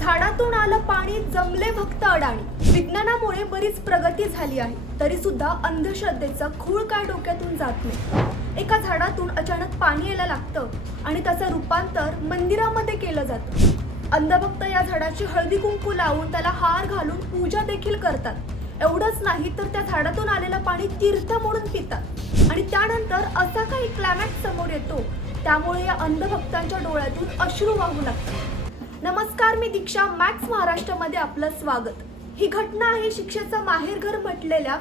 झाडातून आलं पाणी जमले भक्त अडाणी. विज्ञानामुळे बरीच प्रगती झाली आहे. तरी सुद्धा अंधश्रद्धेचं खूळ काय डोक्यातून जात नाही. एका झाडातून अचानक पाणी यायला लागतं आणि त्याचं रूपांतर मंदिरामध्ये केलं जातं. अंधभक्त या झाडाची हळदी कुंकू लावून त्याला हार घालून पूजा देखील करतात. एवढंच नाही तर त्या झाडातून आलेलं पाणी तीर्थ म्हणून पितात. आणि त्यानंतर असा काही क्लायमॅक्स समोर येतो. त्यामुळे या अंधभक्तांच्या डोळ्यातून अश्रू वाहू लागतात. नमस्कार मी दीक्षा. मॅक्स महाराष्ट्रामध्ये आपलं स्वागत. ही घटना आहे शिक्षेचं माहेरघर म्हटलेल्या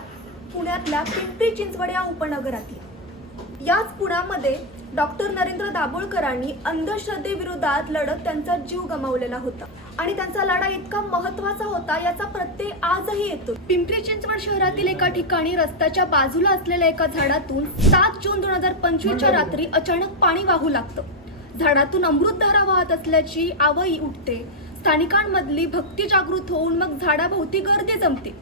पुण्यातल्या पिंपरी चिंचवड या उपनगरातली. याच पुण्यामध्ये डॉक्टर नरेंद्र दाभोळकरांनी अंधश्रद्धेविरोधात लढत त्यांचा जीव गमावलेला होता. आणि त्यांचा लढा इतका महत्त्वाचा होता याचा प्रत्यय आजही येतो पिंपरी चिंचवड शहरातील एका ठिकाणी रस्त्याच्या बाजूला असलेल्या एका झाडातून सात जून दोन हजार पंचवीसच्या रात्री अचानक पाणी वाहू लागतं. झाडातून अमृतधारा वाहत असल्याची आवई उठते. स्थानिकांमधली भक्ती जागृत होऊन मग झाडाभोवती गर्दी जमते.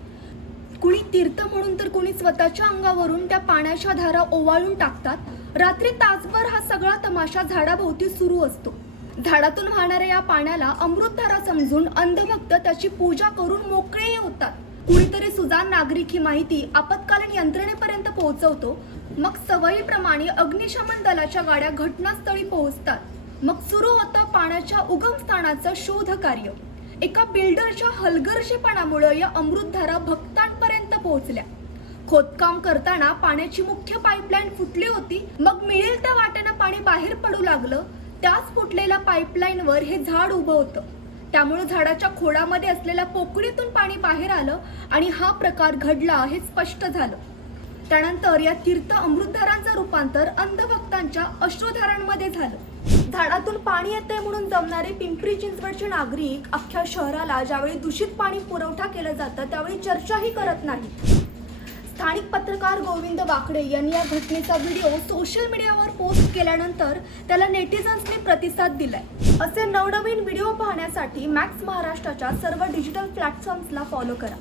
कुणी तीर्थ म्हणून तर कुणी स्वतःच्या अंगावरून त्या पाण्याच्या धारा ओवाळून टाकतात. रात्री तासभर हा सगळा तमाशा झाडाभोवती सुरू असतो. झाडातून वाहणाऱ्या या पाण्याला अमृतधारा समजून अंधभक्त त्याची पूजा करून मोकळेही होतात. कुणीतरी सुजान नागरिक ही माहिती आपत्कालीन यंत्रणेपर्यंत पोहोचवतो. मग सवयीप्रमाणे अग्निशमन दलाच्या गाड्या घटनास्थळी पोहोचतात. मग सुरू होतं पाण्याच्या उगमस्थानाचं शोध कार्य. एका बिल्डरच्या हलगर्जीपणामुळे या अमृतधारा भक्तांपर्यंत पोहोचल्या. खोदकाम करताना पाण्याची मुख्य पाईपलाईन फुटली होती. मग मिळेल त्या वाट्यानं पाणी बाहेर पडू लागलं. त्याच फुटलेल्या पाईपलाईनवर हे झाड उभं होतं. त्यामुळे झाडाच्या खोडामध्ये असलेल्या पोकळीतून पाणी बाहेर आलं आणि हा प्रकार घडला हे स्पष्ट झालं. त्यानंतर या तीर्थ अमृतधारांचं रूपांतर अंधभक्तांच्या अश्रुधारांमध्ये झालं. झाडातून पाणी येते म्हणून जमणारे पिंपरी चिंचवडचे नागरिक अख्ख्या शहराला ज्यावेळी दूषित पाणी पुरवठा केलं जातं त्यावेळी चर्चाही करत नाही स्थानिक पत्रकार गोविंद वाकडे यांनी या घटनेचा व्हिडिओ सोशल मीडियावर पोस्ट केल्यानंतर त्याला नेटिझन्सने प्रतिसाद दिलाय. असे नवनवीन व्हिडिओ पाहण्यासाठी मॅक्स महाराष्ट्राच्या सर्व डिजिटल प्लॅटफॉर्म्सला फॉलो करा.